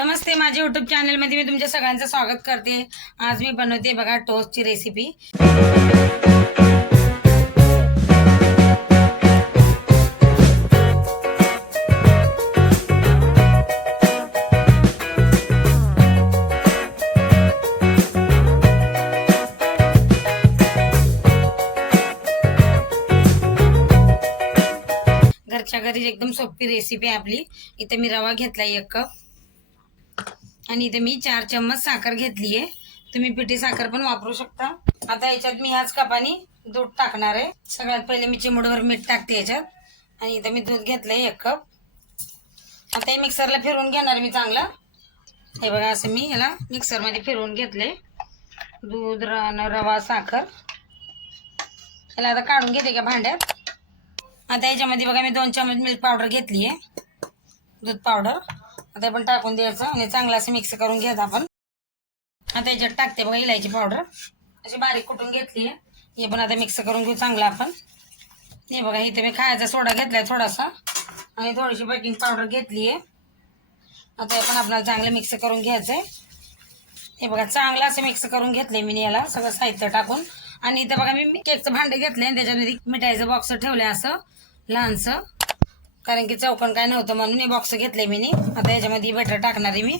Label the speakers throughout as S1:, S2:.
S1: नमस्ते माझ्या युट्यूब चॅनलमध्ये मी तुमच्या सगळ्यांचं स्वागत करते. आज मी बनवते बघा टोस्टची रेसिपी घरच्या घरी एकदम सोपी रेसिपी आहे आपली. इथे मी रवा घेतलाय एक कप. आणि इथे मी चार चम्मच साखर घेतली आहे तुम्ही पिठी साखर पण वापरू शकता. आता याच्यात मी ह्याच कपाने दूध टाकणार आहे. सगळ्यात पहिले मी चिमूडवर मीठ टाकते याच्यात. आणि इथं मी दूध घेतलंय एक कप. आता हे मिक्सरला फिरवून घेणार मी चांगलं. हे बघा असं मी ह्याला मिक्सरमध्ये फिरवून घेतले दूध र- रवा साखर. याला आता काढून घेते का भांड्यात? आता याच्यामध्ये बघा मी दोन चमच मिल्क पावडर घेतली आहे दूध पावडर. आता पण टाकून द्यायचं आणि चांगलं असं मिक्स करून घ्यायचं आपण. आता याच्यात टाकते बघा इलायची पावडर अशी बारीक कुटून घेतली आहे. हे पण आता मिक्स करून घेऊ चांगलं आपण. हे बघा इथे मी खायचा सोडा घेतलाय थोडासा. आणि थोडीशी बेकिंग पावडर घेतली आहे. आता हे पण आपल्याला चांगलं मिक्स करून घ्यायचं आहे हे बघा चांगलं असं मिक्स करून घेतलंय मी याला सगळं साहित्य टाकून. आणि इथं बघा मी केकचं भांडे घेतलंय आणि त्याच्यामध्ये मिठाईचं बॉक्स ठेवलंय असं लहानसं. कारण की चौकण काय नव्हतं म्हणून हे बॉक्स घेतले मी नी. आता याच्यामध्ये बटर टाकणार आहे मी.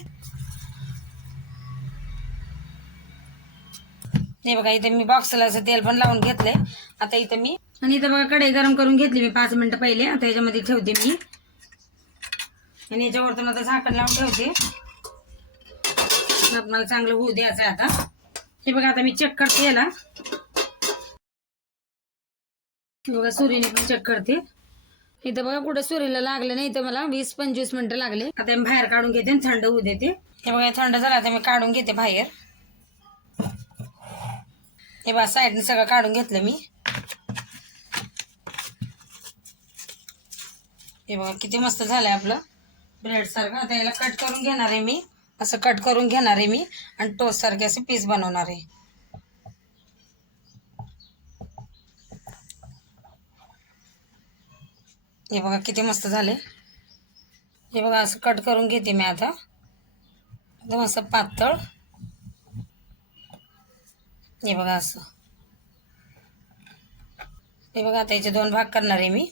S1: हे बघा इथे मी बॉक्सला असं तेल पण लावून घेतलंय. आता इथं मी आणि इथं बघा कढई गरम करून घेतली मी पाच मिनिटं पहिले. आता याच्यामध्ये ठेवते मी. आणि याच्यावरतून आता झाकण लावून ठेवते. मला चांगलं होऊ द्यायचं आहे आता. हे बघा आता मी चेक करते याला. बघा सूर्यने पण चेक करते. इथं बघा कुठं सुरीला लागलं नाही इथं मला वीस पंचवीस मिनिटं लागले. आता मी बाहेर काढून घेते आणि थंड होऊ देते. हे बघा थंड झालं आता मी काढून घेते बाहेर. हे बघा साईडने सगळं काढून घेतलं मी. हे बघा किती मस्त झालंय आपलं. ब्रेड सारखं. आता याला कट करून घेणार आहे मी. असं कट करून घेणार आहे मी. आणि टोस्ट सारखे असे पीस बनवणार आहे. हे बघा किती मस्त झाले. हे बघा असं कट करून घेते मी आता. एकदम असं पातळ. हे बघा असं. हे बघा आता याचे दोन भाग करणार आहे मी.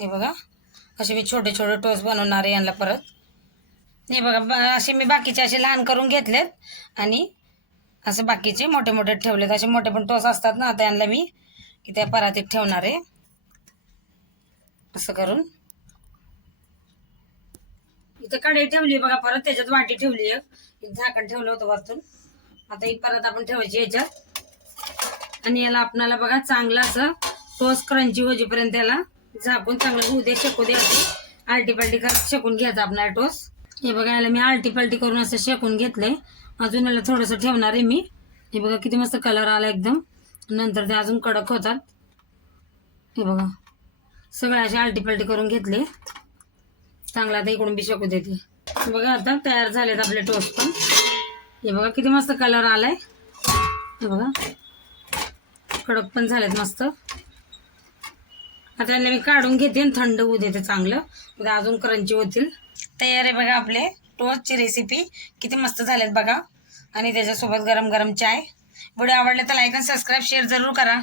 S1: हे बघा. असे मी छोटे छोटे टोस बनवणार आहे यांना परत. हे बघा ब- असे मी बाकीचे असे लहान करून घेतलेत. आणि असं बाकीचे मोठे मोठे ठेवलेत. असे मोठे पण टोस असतात ना आता यांना मी त्या परातीत ठेवणार आहे. असं करून. इथं कढई ठेवली बघा परत त्याच्यात वाटी ठेवली एक. झाकण ठेवलं होतं वरतून. आता ही परत आपण ठेवायची याच्यात. आणि याला आपणाला बघा चांगलं असं टोस क्रंची होईपर्यंत याला झाकून चांगलं होऊ दे शेकू द्यायची आलटी पालटी करत शेकून घ्यायचं आपला टोस. हे बघा याला मी आलटी पालटी करून असं शेकून घेतलंय. अजून याला थोडंसं ठेवणार आहे मी. हे बघा किती मस्त कलर आला एकदम. नंतर ते अजून कडक होतात. हे बघा. सगळं अशी आलटीपलटी करून घेतले. चांगला आता इकडून बी शकू देते बघा आता तयार झालेत आपले टोस्ट पण. हे बघा किती मस्त कलर आलाय. हे बघा. कडक पण झालेत मस्त. आता याला मी काढून घेते आणि थंड होऊ देते चांगलं. अजून क्रंची होतील. तयार आहे बघा आपले टोस्टची रेसिपी किती मस्त झालेत बघा. आणि त्याच्यासोबत गरम गरम चाय. व्हिडिओ आवडले तर लाईक आणि सबस्क्राईब शेअर जरूर करा.